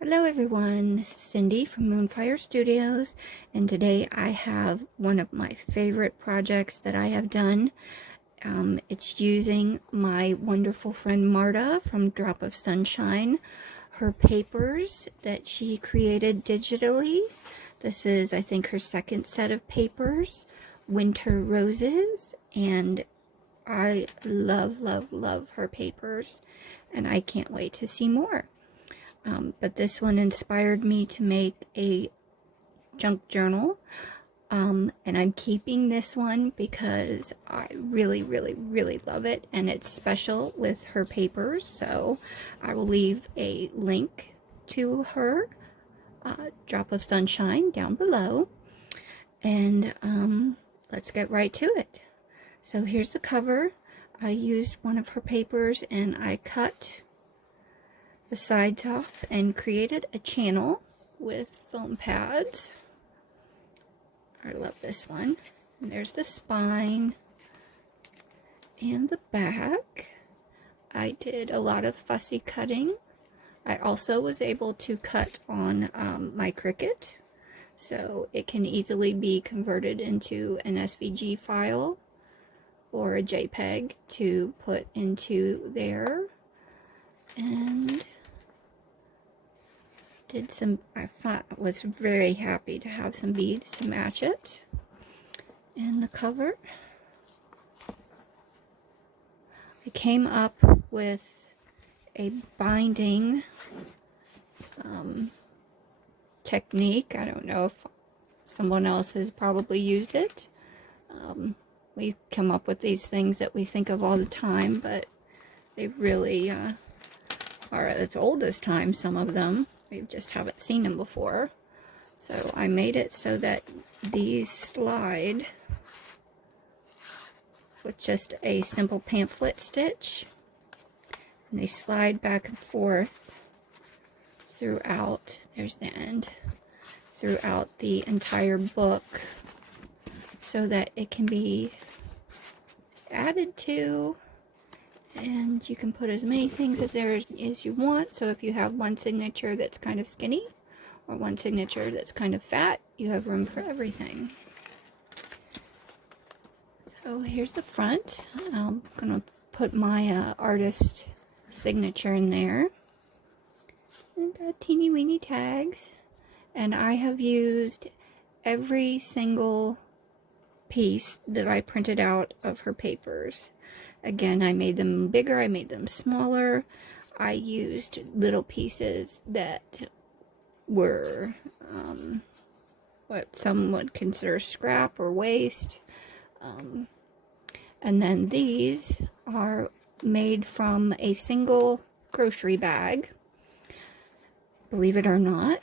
Hello everyone, this is Cindy from Moonfire Studios, and today I have one of my favorite projects that I have done. It's using my wonderful friend Marta from Drop of Sunshine, her papers that she created digitally. This is, I think, her second set of papers, Winter Roses, and I love, love, love her papers, and I can't wait to see more. But this one inspired me to make a junk journal, and I'm keeping this one because I really, really, really love it, and it's special with her papers, so I will leave a link to her Drop of Sunshine down below, and let's get right to it. So here's the cover. I used one of her papers and I cut the sides off and created a channel with foam pads. I love this one. And there's the spine and the back. I did a lot of fussy cutting. I also was able to cut on my Cricut, so it can easily be converted into an SVG file or a JPEG to put into there. And did some, I was very happy to have some beads to match it. And the cover, I came up with a binding technique. I don't know if someone else has probably used it. We come up with these things that we think of all the time, but they really are as old as time, some of them. We just haven't seen them before. So I made it so that these slide with just a simple pamphlet stitch. And they slide back and forth throughout, there's the end, throughout the entire book, so that it can be added to, and you can put as many things as there as you want. So if you have one signature that's kind of skinny or one signature that's kind of fat, you have room for everything. So here's the front. I'm gonna put my artist signature in there, and teeny weeny tags. And I have used every single piece that I printed out of her papers. Again, I made them bigger, I made them smaller. I used little pieces that were what some would consider scrap or waste. And then these are made from a single grocery bag. Believe it or not,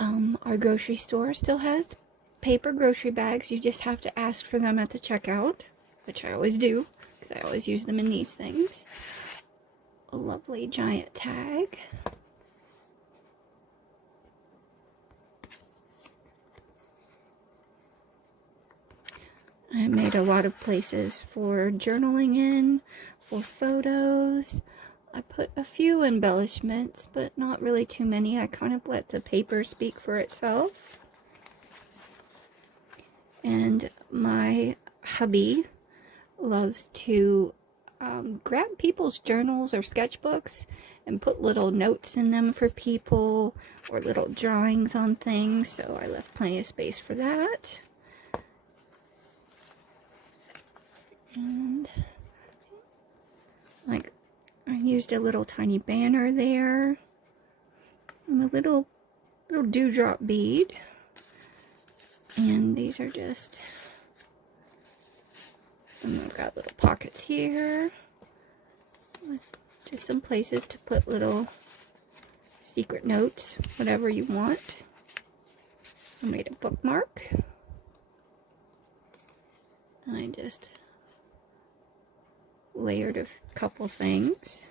our grocery store still has paper grocery bags. You just have to ask for them at the checkout, which I always do, because I always use them in these things. A lovely giant tag. I made a lot of places for journaling in, for photos. I put a few embellishments, but not really too many. I kind of let the paper speak for itself. And my hubby loves to grab people's journals or sketchbooks and put little notes in them for people, or little drawings on things, so I left plenty of space for that. And like, I used a little tiny banner there, and a little dewdrop bead. And these are just, and I've got little pockets here with just some places to put little secret notes, whatever you want. I made a bookmark, and I just layered a couple things.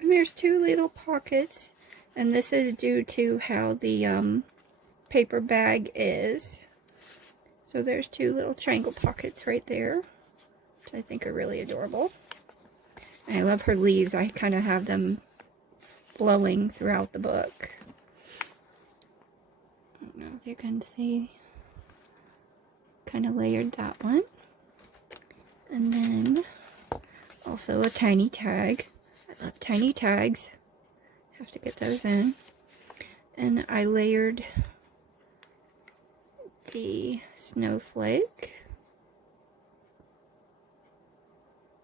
And there's two little pockets, and this is due to how the paper bag is. So there's two little triangle pockets right there, which I think are really adorable. And I love her leaves. I kind of have them flowing throughout the book. I don't know if you can see, kind of layered that one. And then also a tiny tag. I love tiny tags. Have to get those in. And I layered the snowflake.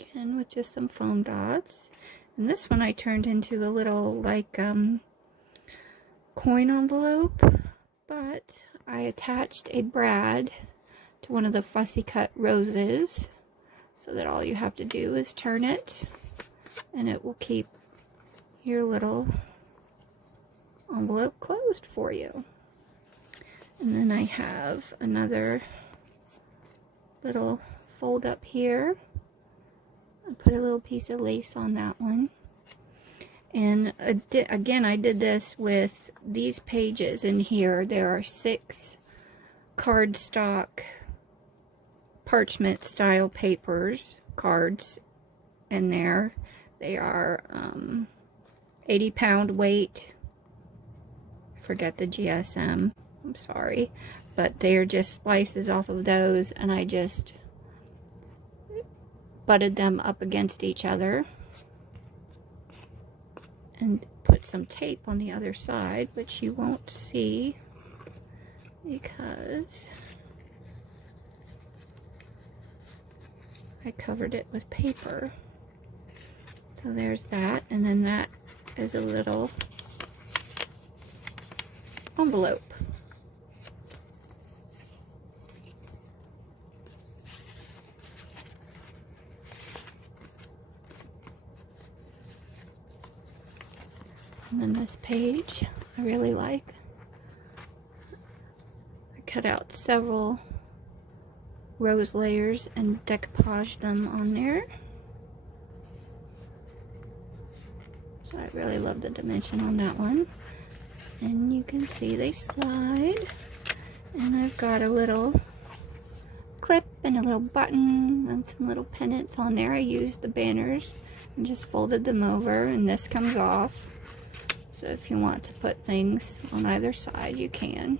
Again, with just some foam dots. And this one I turned into a little, like, coin envelope. But I attached a brad to one of the fussy cut roses, so that all you have to do is turn it, and it will keep your little envelope closed for you. And then I have another little fold up here. I put a little piece of lace on that one. And again, I did this with these pages in here. There are 6 cardstock parchment style cards in there. They are 80-pound weight. Forget the GSM, I'm sorry, but they are just slices off of those, and I just butted them up against each other and put some tape on the other side, which you won't see because I covered it with paper. So there's that, and then that is a little envelope. And then this page I really like. I cut out several rose layers and decoupaged them on there. So I really love the dimension on that one. And you can see they slide. And I've got a little clip and a little button and some little pennants on there. I used the banners and just folded them over, and this comes off. So if you want to put things on either side, you can.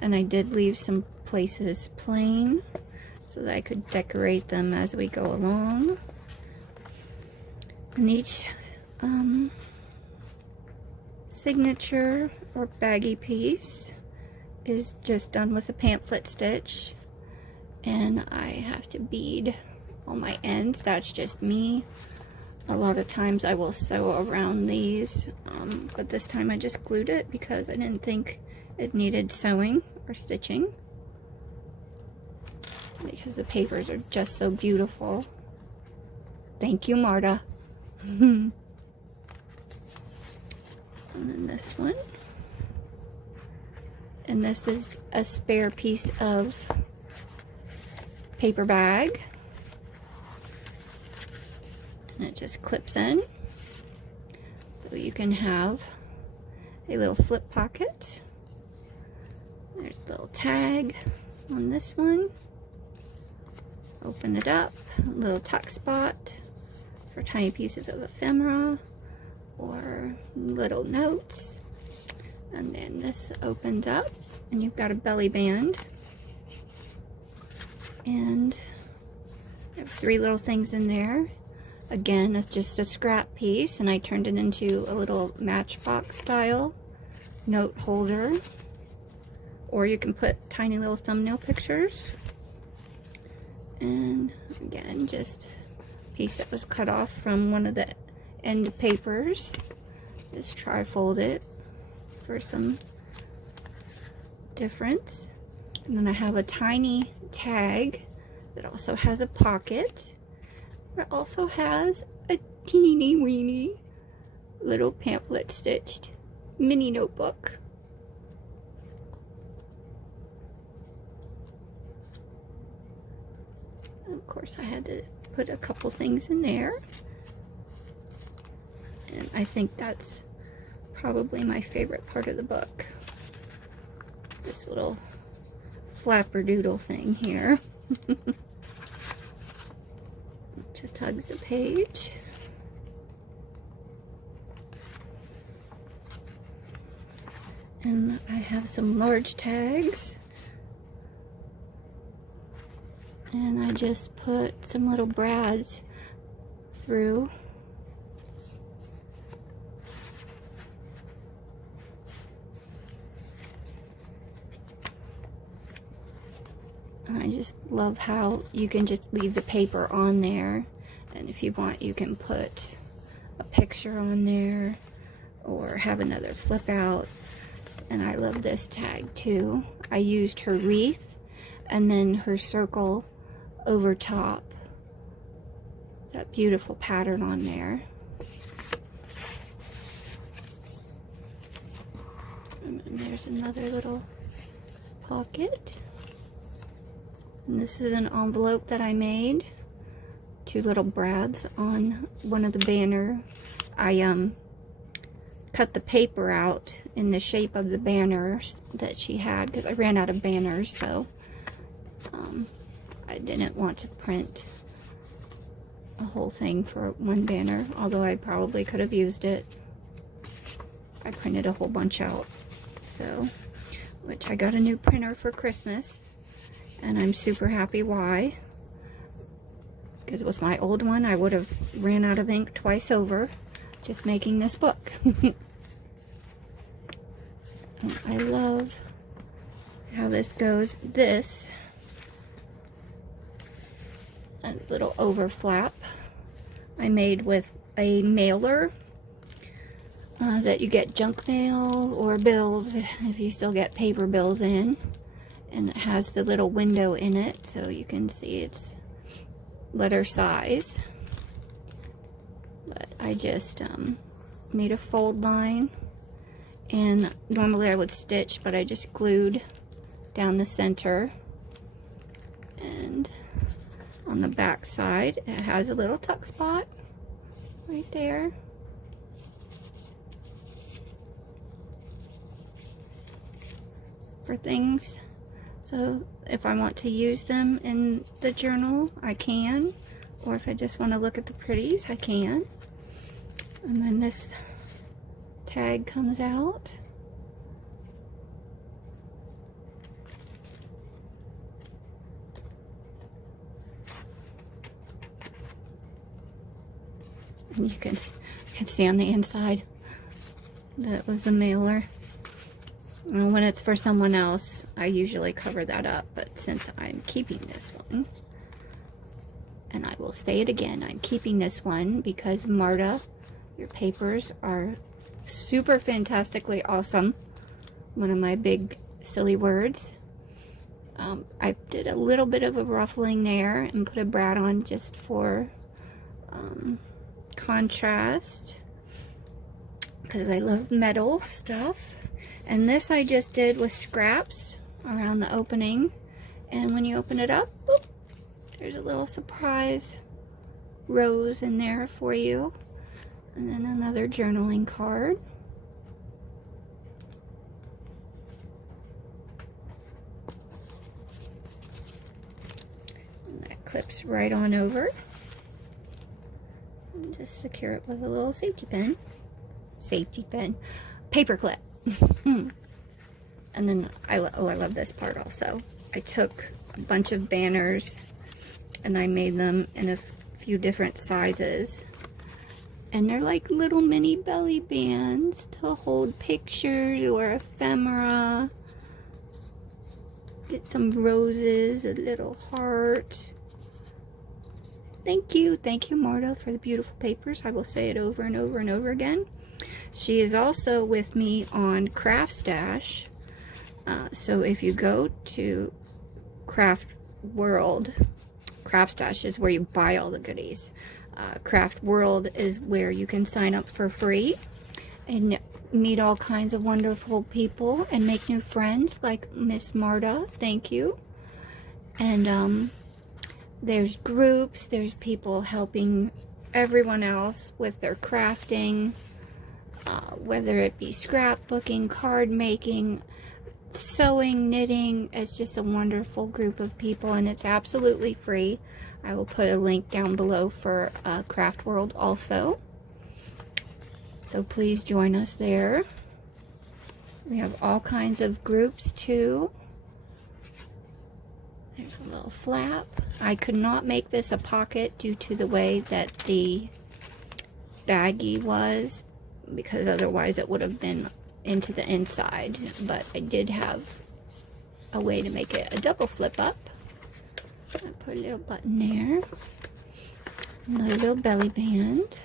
And I did leave some places plain so that I could decorate them as we go along. And each signature or baggy piece is just done with a pamphlet stitch, and I have to bead on my ends. That's just me. A lot of times I will sew around these, but this time I just glued it because I didn't think it needed sewing or stitching, because the papers are just so beautiful. Thank you, Marta. And then this one. And this is a spare piece of paper bag. And it just clips in. So you can have a little flip pocket. There's a little tag on this one. Open it up. A little tuck spot for tiny pieces of ephemera or little notes. And then this opens up and you've got a belly band. And I have 3 little things in there. Again, it's just a scrap piece, and I turned it into a little matchbox style note holder. Or you can put tiny little thumbnail pictures. And again, just a piece that was cut off from one of the end papers. Just tri-fold it for some difference. And then I have a tiny tag that also has a pocket. It also has a teeny weeny little pamphlet stitched mini notebook. And of course I had to put a couple things in there. And I think that's probably my favorite part of the book. This little flapperdoodle thing here. Just hugs the page. And I have some large tags. And I just put some little brads through. And I just love how you can just leave the paper on there. And if you want, you can put a picture on there or have another flip out. And I love this tag too. I used her wreath and then her circle over top. That beautiful pattern on there. And then there's another little pocket. And this is an envelope that I made. 2 little brads on one of the banner. I cut the paper out in the shape of the banners that she had because I ran out of banners, so I didn't want to print a whole thing for one banner, although I probably could have used it. I printed a whole bunch out, so, which I got a new printer for Christmas, and I'm super happy why, because with my old one I would have ran out of ink twice over just making this book. I love how this goes. This a little overflap I made with a mailer that you get junk mail or bills if you still get paper bills in, and it has the little window in it so you can see its letter size. But I just made a fold line, and normally I would stitch, but I just glued down the center, and on the back side it has a little tuck spot right there. For things, so if I want to use them in the journal I can, or if I just want to look at the pretties I can. And then this tag comes out. And you can see on the inside that was the mailer. When it's for someone else, I usually cover that up, but since I'm keeping this one, and I will say it again, I'm keeping this one because Marta, your papers are super fantastically awesome. One of my big silly words. I did a little bit of a ruffling there and put a brad on just for contrast, because I love metal stuff. And this I just did with scraps around the opening, and when you open it up, boop, there's a little surprise rose in there for you, and then another journaling card. And that clips right on over, and just secure it with a little safety pin, paper clip. And then I love this part also. I took a bunch of banners and I made them in a few different sizes, and they're like little mini belly bands to hold pictures or ephemera. Get some roses, a little heart. Thank you Marta for the beautiful papers. I will say it over and over and over again. She is also with me on CraftStash, so if you go to CraftWorld, CraftStash is where you buy all the goodies. CraftWorld is where you can sign up for free and meet all kinds of wonderful people and make new friends like Miss Marta. Thank you. And there's groups, there's people helping everyone else with their crafting. Whether it be scrapbooking, card making, sewing, knitting, it's just a wonderful group of people, and it's absolutely free. I will put a link down below for CraftWorld also. So please join us there. We have all kinds of groups too. There's a little flap. I could not make this a pocket due to the way that the baggie was, because otherwise it would have been into the inside. But I did have a way to make it a double flip up. I put a little button there. Another little belly band.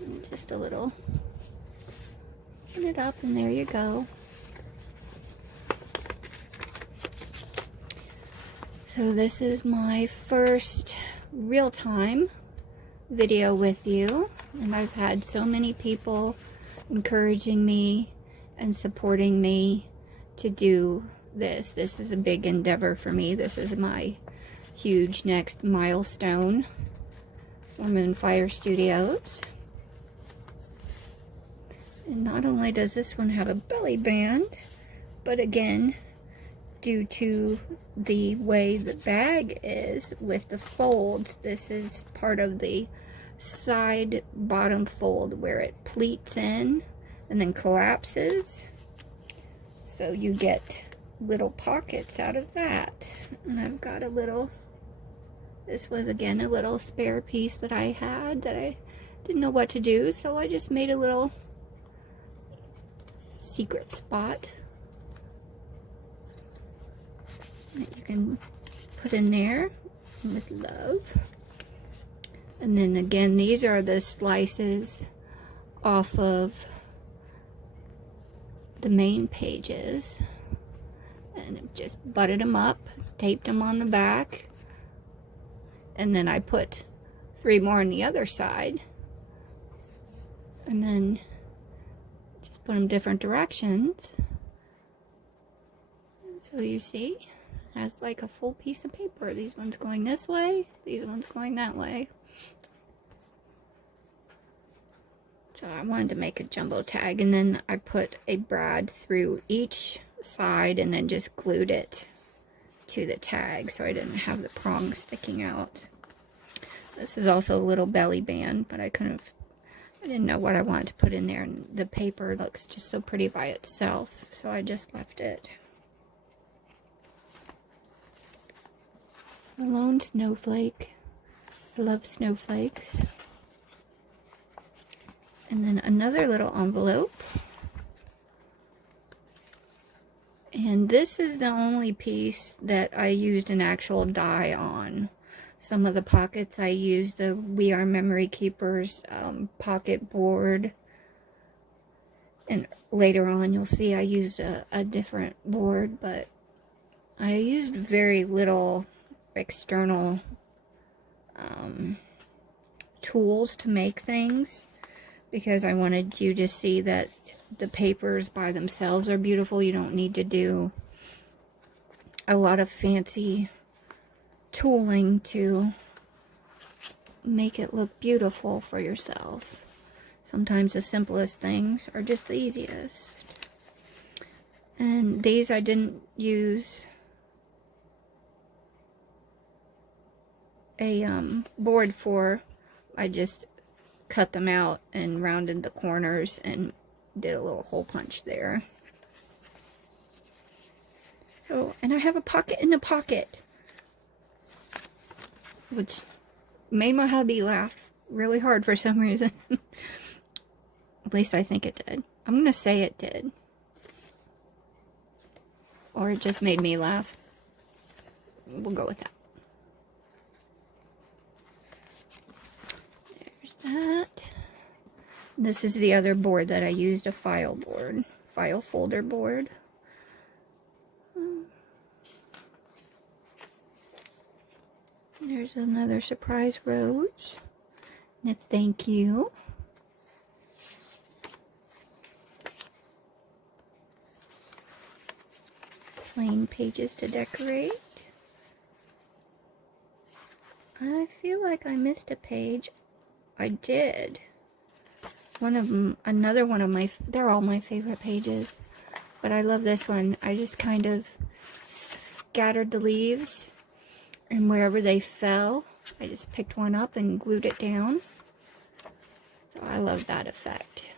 And just a little, put it up, and there you go. So this is my first real-time video with you, and I've had so many people encouraging me and supporting me to do this. This is a big endeavor for me. This is my huge next milestone for Moonfire Studios. And not only does this one have a belly band, but again, due to the way the bag is with the folds, this is part of the side bottom fold where it pleats in and then collapses. So you get little pockets out of that. And I've got a little, this was again a little spare piece that I had that I didn't know what to do, so I just made a little secret spot that you can put in there with love. And then again, these are the slices off of the main pages, and just butted them up, taped them on the back, and then I put 3 more on the other side, and then just put them different directions. So you see, it has like a full piece of paper. These ones going this way, these ones going that way. So I wanted to make a jumbo tag, and then I put a brad through each side and then just glued it to the tag so I didn't have the prongs sticking out. This is also a little belly band, but I didn't know what I wanted to put in there, and the paper looks just so pretty by itself, so I just left it. A lone snowflake. I love snowflakes. And then another little envelope. And this is the only piece that I used an actual die on. Some of the pockets I used the We Are Memory Keepers pocket board. And later on you'll see I used a different board, but I used very little external tools to make things, because I wanted you to see that the papers by themselves are beautiful. You don't need to do a lot of fancy tooling to make it look beautiful for yourself. Sometimes the simplest things are just the easiest. And these I didn't use a board for. I just cut them out and rounded the corners and did a little hole punch there. So, and I have a pocket in the pocket, which made my hubby laugh really hard for some reason. At least I think it did. I'm gonna say it did. Or it just made me laugh. We'll go with that. There's that. This is the other board that I used, a file board, file folder board. There's another surprise rose and a thank you. Plain pages to decorate. I feel like I missed a page. I did. One of them, another one of my, they're all my favorite pages, but I love this one. I just kind of scattered the leaves, and wherever they fell, I just picked one up and glued it down. So I love that effect.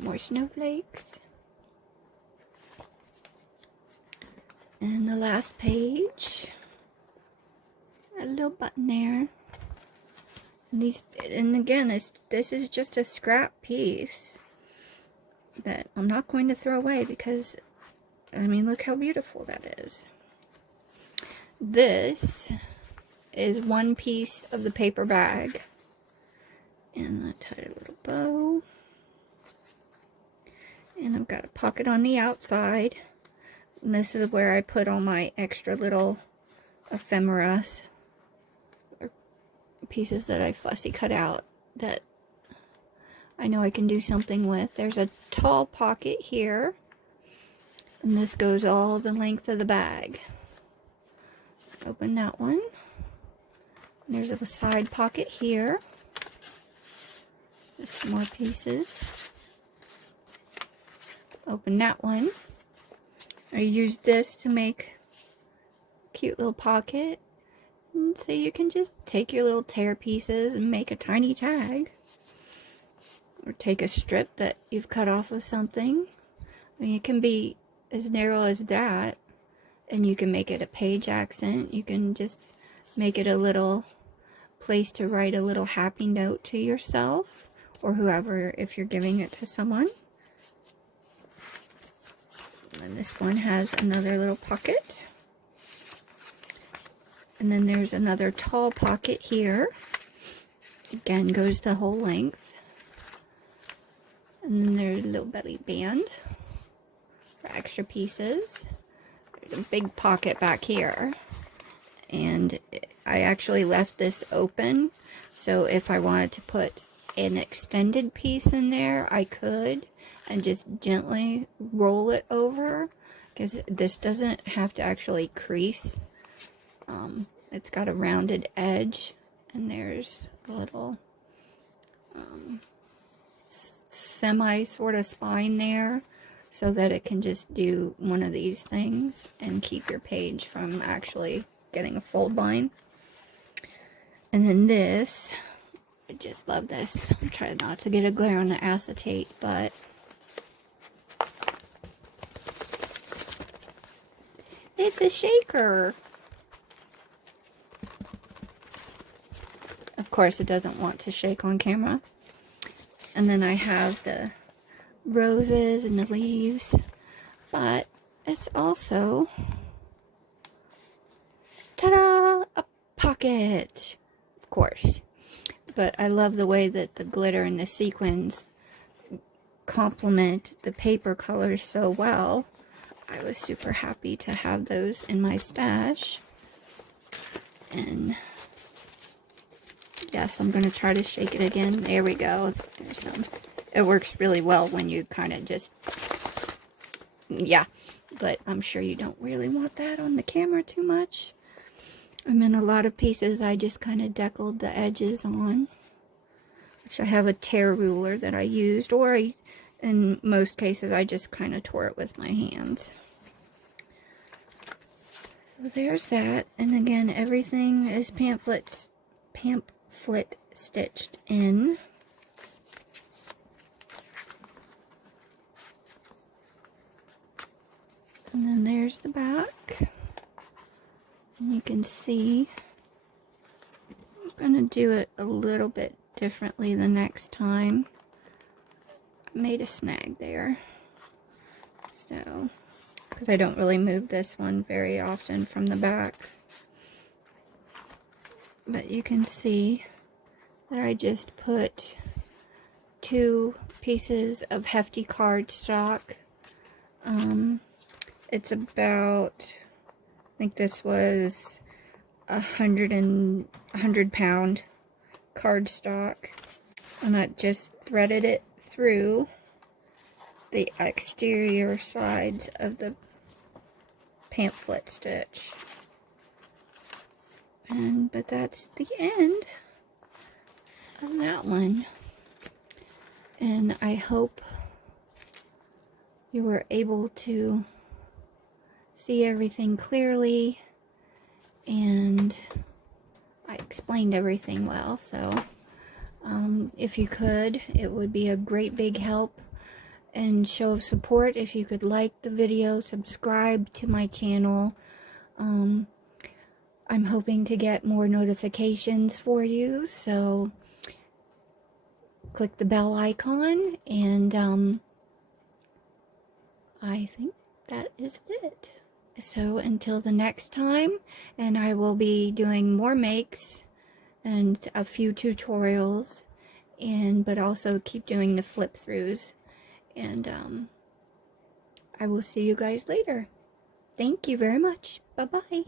More snowflakes. And the last page, a little button there. And again, this is just a scrap piece that I'm not going to throw away because, I mean, look how beautiful that is. This is one piece of the paper bag. And I tied a little bow. And I've got a pocket on the outside. And this is where I put all my extra little ephemeras, or pieces that I fussy cut out that I know I can do something with. There's a tall pocket here, and this goes all the length of the bag. Open that one. There's a side pocket here. Just some more pieces. Open that one. I used this to make a cute little pocket. And so you can just take your little tear pieces and make a tiny tag. Or take a strip that you've cut off of something. I mean, it can be as narrow as that. And you can make it a page accent. You can just make it a little place to write a little happy note to yourself. Or whoever, if you're giving it to someone. And this one has another little pocket. And then there's another tall pocket here. Again, goes the whole length. And then there's a little belly band for extra pieces. There's a big pocket back here. And I actually left this open. So if I wanted to put an extended piece in there, I could. And just gently roll it over, because this doesn't have to actually crease. It's got a rounded edge, and there's a little semi sort of spine there, so that it can just do one of these things and keep your page from actually getting a fold line. And then this, I just love this. I'm trying not to get a glare on the acetate, but it's a shaker. Of course, it doesn't want to shake on camera. And then I have the roses and the leaves. But it's also, ta-da, a pocket. Of course. But I love the way that the glitter and the sequins complement the paper colors so well. I was super happy to have those in my stash. And yes, I'm going to try to shake it again. There we go. There's some. It works really well when you kind of just, yeah. But I'm sure you don't really want that on the camera too much. And then a lot of pieces I just kind of deckled the edges on. Which I have a tear ruler that I used. Or in most cases I just kind of tore it with my hands. So there's that, and again, everything is pamphlet stitched in. And then there's the back. And you can see, I'm going to do it a little bit differently the next time. I made a snag there. So, because I don't really move this one very often from the back. But you can see that I just put 2 pieces of hefty cardstock. It's about, I think this was 100-pound cardstock. And I just threaded it through the exterior sides of the pamphlet stitch. But that's the end of that one. And I hope you were able to see everything clearly, and I explained everything well. So if you could, it would be a great big help and show of support if you could like the video, subscribe to my channel. I'm hoping to get more notifications for you, so click the bell icon, and I think that is it. So until the next time, and I will be doing more makes and a few tutorials, but also keep doing the flip throughs, and I will see you guys later. Thank you very much. Bye bye.